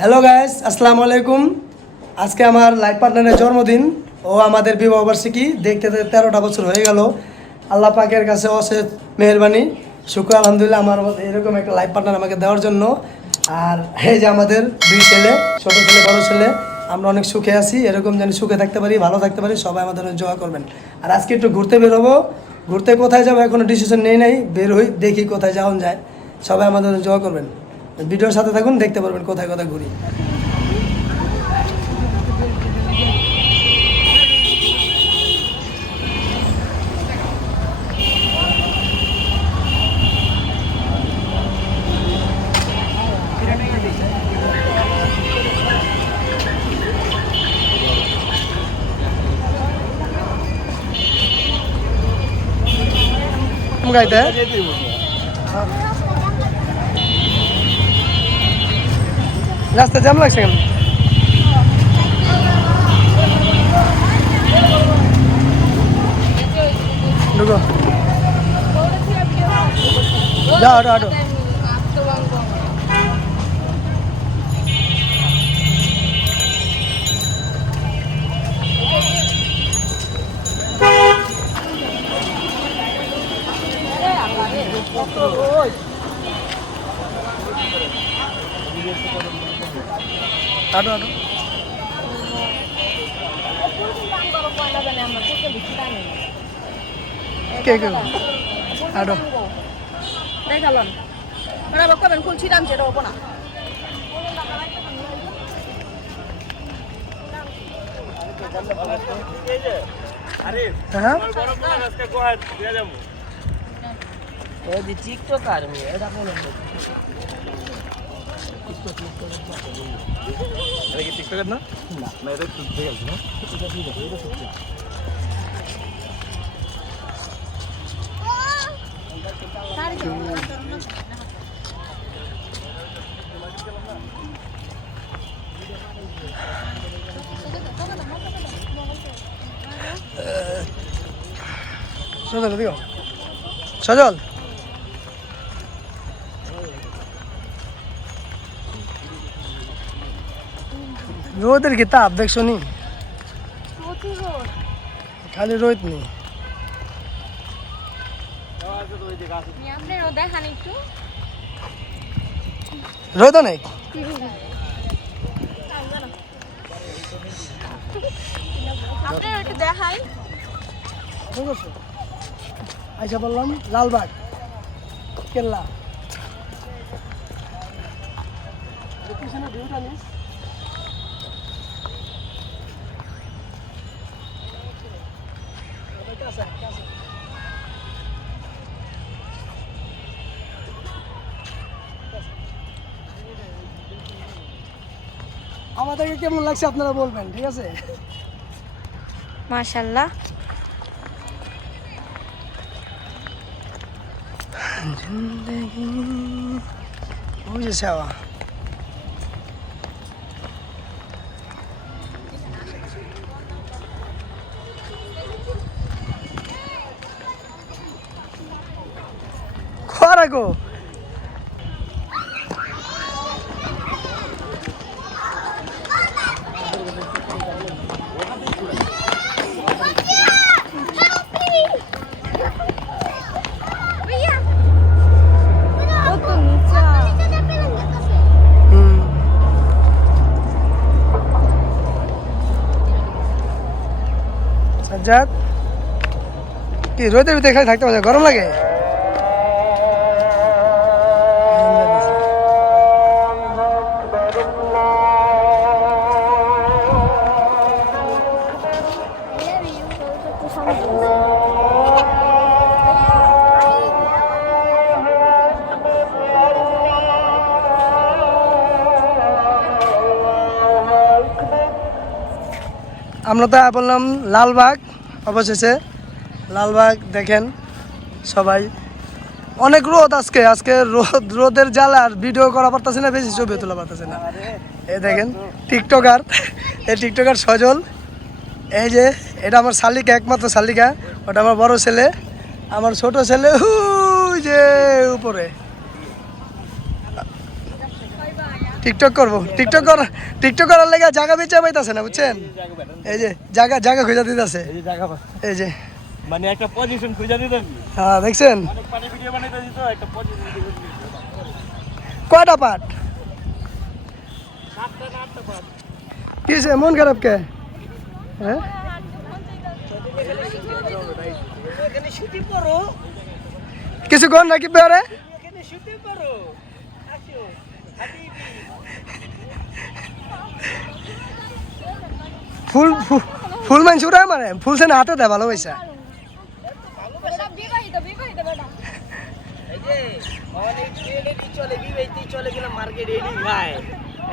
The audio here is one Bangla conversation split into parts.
হ্যালো গাইস, আসসালামু আলাইকুম। আজকে আমার লাইফ পার্টনারের জন্মদিন ও আমাদের বিবাহবার্ষিকী। দেখতে দেখতে 13টা বছর হয়ে গেল। আল্লাহ পাকের কাছে অশেষ মেহেরবানি, শুক্র আলহামদুলিল্লাহ আমার এরকম একটা লাইফ পার্টনার আমাকে দেওয়ার জন্য। আর এই যে আমাদের দুই ছেলে, ছোটো ছেলে বড় ছেলে, আমরা অনেক সুখে আছি। এরকম যেন সুখে থাকতে পারি, ভালো থাকতে পারি, সবাই আমাদের দোয়া করবেন। আর আজকে একটু ঘুরতে বেরোবো। ঘুরতে কোথায় যাবো এখনও ডিসিশন নেই নাই, বের হই, দেখি কোথায় যাওয়া যায়। সবাই আমাদের দোয়া করবেন। ভিডিওর সাথে থাকুন, দেখতে পারবেন কোথায় কোথায় ঘুরি। গাইতে রাস্তা জ্যাম লাগছে কেন? ঢুকো, যাও, হাঁটো হাঁটো। হাঁটো হাঁটো। কে কে হাঁটো। দেখালন মানে কবেন কোন ছিলাম যেটা হবো না হ্যাঁ টিকটকার এটা কোন টিকটকের না না এটা একটু ঠিক আছে না সজল দিও, সজল রোদের কি তাপ দেখছো নি? খালি রোদ নি, রোদ নেই। দেখাই ঠিক আছে, আইসা বললাম লালবাগ কেল্লা। পিছনে ভিউটা নিস। আমাদেরকে কেমন লাগছে আপনারা বলবেন, ঠিক আছে? মাশাআল্লাহ। ওই যে সেবা খরা গো। সাজ্জাদ কি রোদের ভিতরে খালি থাকতে পারছে, গরম লাগে? আমরা তো বললাম লালবাগ। অবশেষে লালবাগ দেখেন সবাই, অনেক রোদ আজকে। আজকে রোদের জ্বালা আর ভিডিও করা পারতেছে না, বেশি ছবি তোলা পারতেছে না। এই দেখেন টিকটকার, এই টিকটকার সজল। এই যে এটা আমার শালিকা, একমাত্র শালিকা। ওটা আমার বড় ছেলে, আমার ছোট ছেলে ওই যে উপরে। টিকটক করবো, টিকটক করার লেগে জায়গা বেচা পাইতাছে না, বুঝছেন? এই যে জায়গা খুঁজে দিতেছে, এই যে জায়গা এই যে মানে একটা পজিশন খুঁজে দিতেন। হ্যাঁ দেখছেন অনেক পানি ভিডিও বানাইতে দিত একটা পজিশন কয়টা পাট কি হয়েছে, মন খারাপ কে? হ্যাঁ কিছু কর নাকি বেড়ে ফুল ফুল মানছি উড়াই মারে, ফুল সে হাতে দেয় ভালো পয়সা।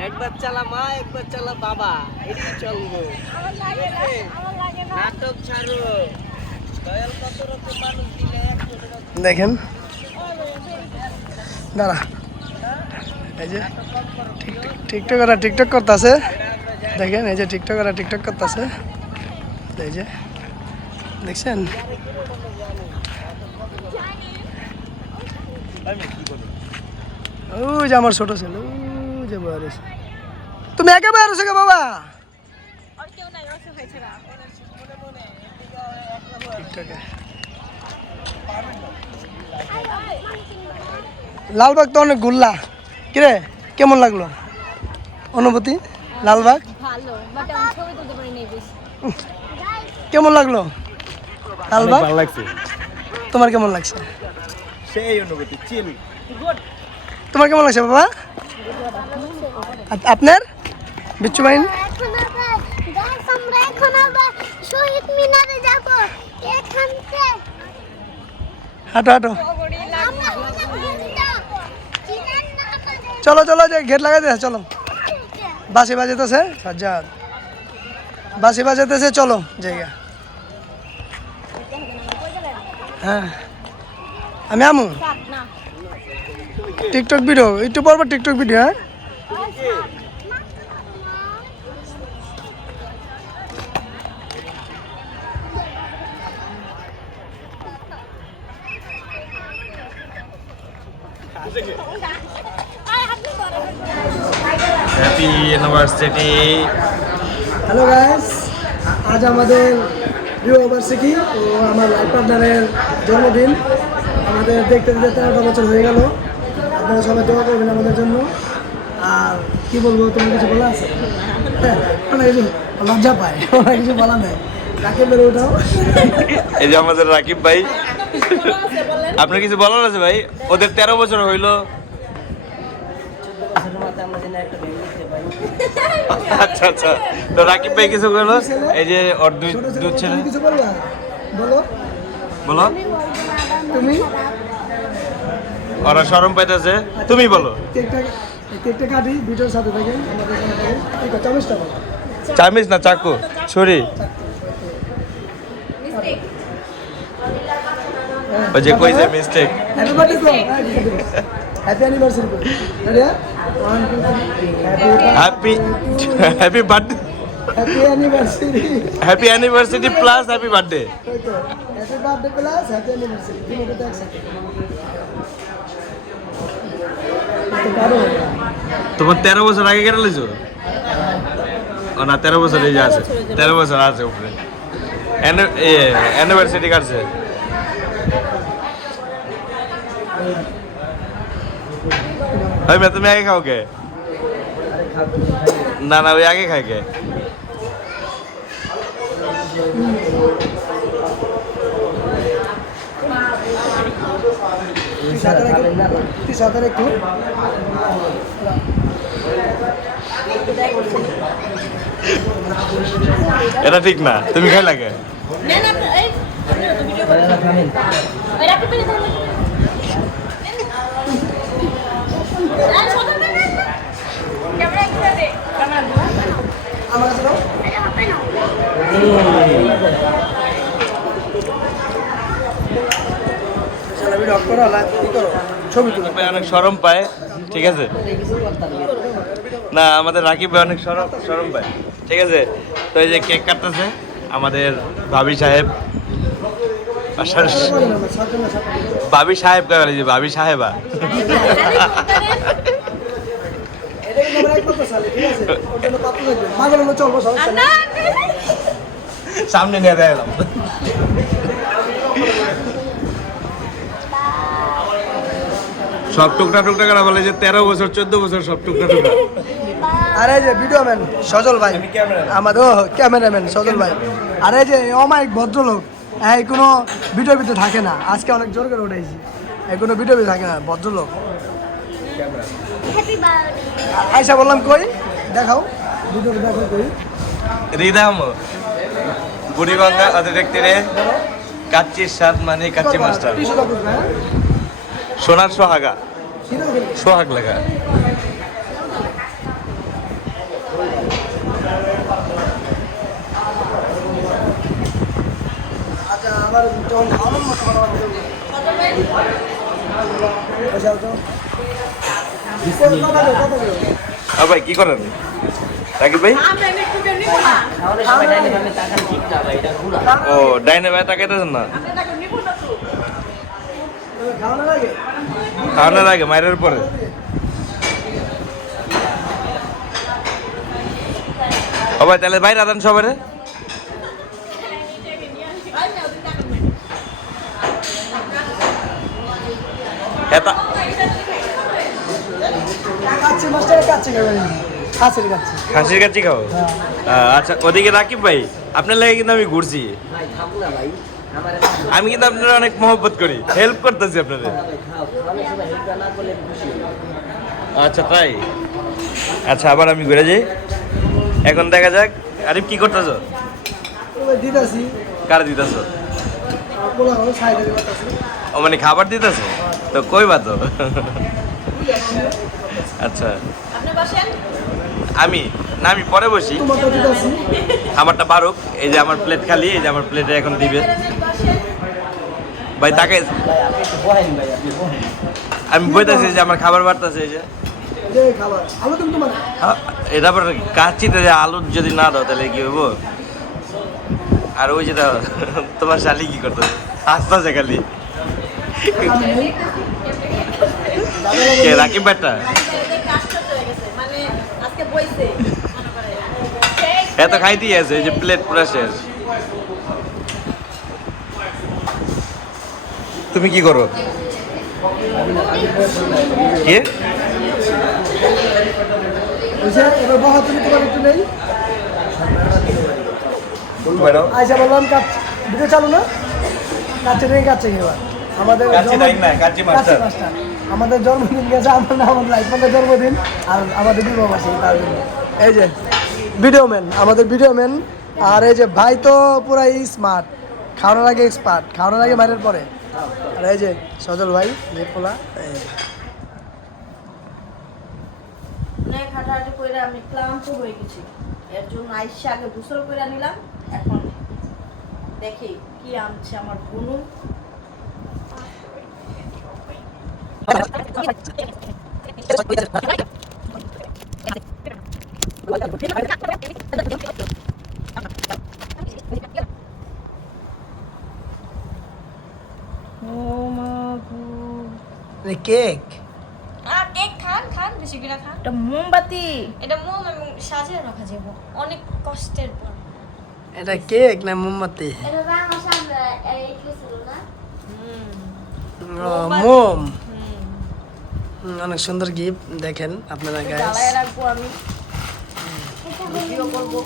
একবার চালা মা, একবার চালা বাবা, এটাই চলবো। নাটক ছাড়ো, দয়াল কত রকম মানুষ দিলে দেখেন দাঁড়া, এই যে টিকটকাররা টিকটক করতেছে, দেখেন এই যে টিকটকাররা টিকটক করতেছে, এই যে দেখছেন। ওই যে আমার ছোট ছেলে, ওই যে বয়ার আছে। তুমি একে বয়ার আছো কে বাবা? টিকটকে লালবাগ তো অনেক ঘুরলা, কিরে কেমন লাগলো অনুভূতি? লালবাগ ভালো, বাট আমি ছবি তুলতে পারি নাই বেশি। কেমন লাগলো লালবাগ? ভালো লাগছে, তোমার কেমন লাগছে? সেই অনুভূতি চিল। তোমার কেমন লাগছে বাবা? আপনার বিচ্ছু বাইন? শহীদ মিনারে যাব এখান থেকে। হাঁটো হাঁটো, চলো চলো, যে গেট লাগাই দিয়েছে, চলো। বাসি বাজাতেছে সাজ্জাদ, বাসি বাজাতেছে, চলো জায়গা। হ্যাঁ আমি আমু টিকটক ভিডিও একটু পর টিকটক ভিডিও। হ্যাঁ হ্যাপি ইউনিভার্সিটি। হ্যালো গাইস, আজ আমাদের ইউনিভার্সিটি ও আমার লাইফ পার্টনারের জন্মদিন। আমাদের দেখতে দেখতে 13টা বছর হয়ে গেল। আপনারা সবাই দোয়া করবেন আমাদের জন্য। আর কি বলবো, তোমার কিছু বলা আছে? অনেক কিছু লজ্জা পায়, অনেক কিছু বলা নেই। তাকে বেরো ওঠাও। এই যে আমাদের রাকিব ভাই, আপনার কিছু বলার আছে ভাই? ওদের 13 বছর হইলো। আচ্ছা আচ্ছা, তো রাকিব ভাই কিছু বলো। এই যে ওর দুই ছেলে, তুমি কিছু বললা? বলো বলো। তুমি। ওরা শরম পাইতেছে, তুমি বলো। কেকটা কাটি, ভিডিওর সাথে থাকেন আমাদের সাথে। এই তো চামচটা বলো। চামিচ না চাকু, ছুরি। ওই যে কইছে মিস্টেক। হ্যাপি বার্থডে তো, হ্যাপি অ্যানিভার্সারি তো। Ready? 1 2 3 happy happy birthday, happy anniversary. Happy anniversary plus happy birthday. ওই তো happy birthday plus happy anniversary, দুটোতে একসাথে। তো পারো। তোমার 13 বছর আগে কেটে লইছো? ও না, 13 বছর এই যে আছে, 13 বছর আছে উপরে। অ্যানিভার্সারি কাটছে। ভাই মে তুমি আগে খাও কে? না না, ওই আগে খায় কে? তুই সাথে একটু এটা ঠিক না, তুমি খাই লাগে। না না, এই ভিডিও করে ওই রাখতে পেরে দাও। আর ছোট না, ক্যামেরা করে দে। আমার কাছে দাও। চলো ভিডিও অফ করো, লাইভ করো, ছবি তুলো। ভাই অনেক শরম পায়, ঠিক আছে? না, আমাদের রাকিব ভাই অনেক শরম পায়, ঠিক আছে? তো এই যে কেক কাটতেছে আমাদের ভাবি সাহেব, ভাবি সাহেব কার, এই যে ভাবি সাহেবা। আমার একমাত্র ছেলে, ঠিক আছে? ওর জন্য পাত্র লাগবে। মাঝে মাঝে চলবো, সমস্যা নেই। না সামনে নিয়ে দেখলাম সব টুকটা টুকটা করে বলে যে 13 বছর 14 বছর সব টুকটা টুকটা আর এই যে ভিডিও ম্যান সজল ভাই, আমি cameraman। আমাদের ক্যামেরাম্যান সজল ভাই, আর এই যে অমায়িক ভদ্রলোক, এই কোনো ভিডিওর ভিতরে থাকে না, আজকে অনেক জোর করে উঠেছি, এই কোনো ভিডিওর ভিতরে থাকে না, ভদ্রলোক। হ্যাপি বার্থডে আয়সা বললাম কই দেখাও, ভিডিওটা দেখো কই। রিদাম বুড়িগঙ্গা অতিরিক্তরে কাচ্চির স্বাদ মানে কাচ্চি মাস্টার টিস্যু দাও বুঝবে, হ্যাঁ? সোনার সোহাগা কি দাও এখানে? সোহাগ লেখা আচ্ছা, আমার যখন খাওয়ানোর মতো বানাবো, বসাও তো। কথা বলো, কথা বলো। ভাই কি করেন রাকিব ভাই আমরা একটু নিব না আমাদের সবাই ডাইনে বামে তাকান ঠিক না ভাই, এটা ঘোরা। ও ডাইনে ভাই তাকাইতেছেন না আমরা টাকা নিব না তো খাওয়ানোর আগে খাওয়ানোর আগে মায়ের পরে ও ভাই তাহলে ভাই রাধান সবারে এটা কাচ্চি মাস্টার কাচ্চি খাবেন, কাচ্চির কাচ্চি। খাসির কাচ্চি খাও আচ্ছা ওদিকে রাকিব ভাই আপনার লাগে কিন্তু আমি ঘুরছি ভাই খাবো না ভাই, আমার আমি কিন্তু আপনারা অনেক মহব্বত করি হেল্প করতেছি আপনাদের ভাই খাও, খাওয়ানোর সময় হেল্প না করলে খুশি হই। আচ্ছা তাই আচ্ছা আবার আমি ঘুরে যাই এখন দেখা যাক আরিফ কি করতেছ ওই দিতাছি, কার দিতেছ পোলা হলো সাইডে দিতাছি। ও মানে খাবার দিতেছ তো কই বাতো আচ্ছা আপনি বসেন আমি না আমি পরে বসি তোমারটা দিতাছি। আমারটা বারুক এই যে আমার প্লেট খালি এই যে আমার প্লেটে এখন দিবে ভাই তাকে ভাই আপনি একটু বহেন ভাই, আপনি বহেন। আমি বইতেছি যে আমার খাবার বাড়তেছে এই যে যে খাবার আলো তুমি তোমার এটা আবার কাচ্চিতে যে আলু যদি না দাও তাহলে কি হইব আর ওই যেটা তোমার শালি কি করতেছে আসতেছে খালি কে রাকিব ভাইটা কাজটা হয়ে গেছে মানে আজকে বইছে মনে করে এত খাইতেই আছে এই যে প্লেট পুরো শেষ তুমি কি করো কি বুঝছে, এবার বহা তুমি তোমার একটু নেই। আয়সা বললাম কাচ্চি ভিডিও চালু না, কাচ্চি নেই, কাচ্চি এবার আমাদের কাচ্চি নাই না, কাচ্চি মাস্টার। মাস্টার। আমাদের জন্মদিন গেছে, আমার না আমার লাইফ জন্মদিন আর আমাদের বিবাহ বার্ষিকী, তার জন্য এই যে ভিডিও ম্যান, আমাদের ভিডিও ম্যান। আর এই যে ভাই তো পুরাই স্মার্ট, খাওয়ানোর আগে এক্সপার্ট, খাওয়ানোর আগে বাইরের পরে। আর এই যে সজল ভাই যে পোলা, এই যে। অনেক হাঁটাহাঁটি করে আমি ক্লান্ত হয়ে গেছি, এর জন্য আইসা আগে গোসল করে নিলাম। এখন দেখি কি আনছে আমার বুনু। কেক কেক খান খান বেশি করে খান এটা মোমবাতি, এটা মোম এবং সাজিয়ে রাখা যাবে অনেক কষ্টের পর এটা কেক না মোমবাতি? এটা আমার সামনে এই ছিল না মোম। অনেক সুন্দর গিফট, দেখেন আপনারা গাইস। জ্বালায় রাখবো আমি, ভিডিও করবো।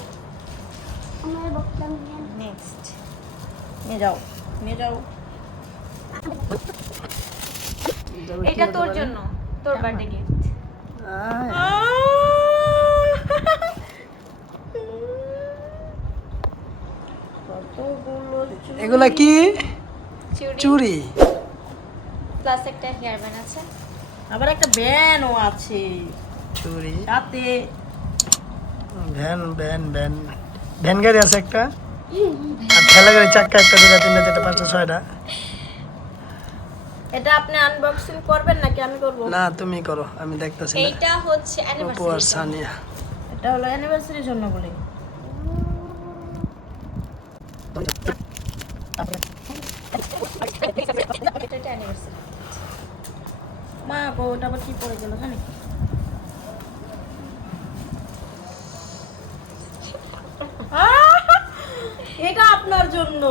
আমার বক্তব্য নেক্সট নিয়ে যাও, নিয়ে যাও। এটা তোর জন্য তোর বার্থডে গিফট কতগুলো এগুলা কি? চুড়ি চুড়ি। প্লাস একটা হেয়ার ব্যান্ড আছে আবার একটা ব্যানও আছে চুড়ি, সাথে। ভ্যান ভ্যান ভ্যান ভ্যান গাড়ি আছে একটা, আর ঠেলা গাড়ি চাক্কা একটা, দুটা, তিনটা, চারটা, পাঁচটা, ছয়টা। এটা আপনি আনবক্সিং করবেন নাকি আমি করব? না তুমি করো, আমি দেখতেছি না। এইটা হচ্ছে উপহার অ্যানিভার্সারি সানিয়া। এটা হলো অ্যানিভার্সারির জন্য বলে। এটা অ্যানিভার্সারি মা গো, ওটা আবার কি পড়ে গেল জানি। এটা আপনার জন্য।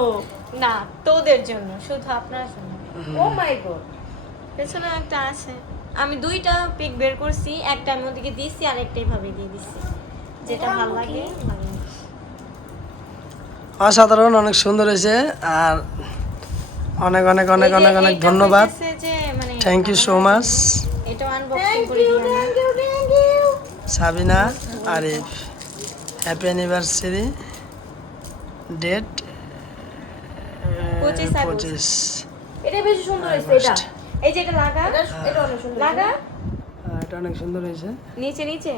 না, তোদের জন্য, শুধু আপনার জন্য। ও মাই গড। পেছনে একটা আছে, আমি দুইটা পিক বের করছি, একটা আমি ওদিকে দিয়েছি আর একটা এইভাবে দিয়ে দিচ্ছি, যেটা ভালো লাগে লাগে। অসাধারণ, অনেক সুন্দর হয়েছে। আর অনেক অনেক অনেক অনেক অনেক ধন্যবাদ। থ্যাংক ইউ সো মাচ এটা আনবক্সিং করে দিলাম। Sabina Arif, happy anniversary, date 25 August. 25। এটা বেশি সুন্দর হয়েছে। এটা এই যে এটা লাগা, এটা অনেক সুন্দর। লাগা এটা অনেক সুন্দর হয়েছে। নিচে নিচে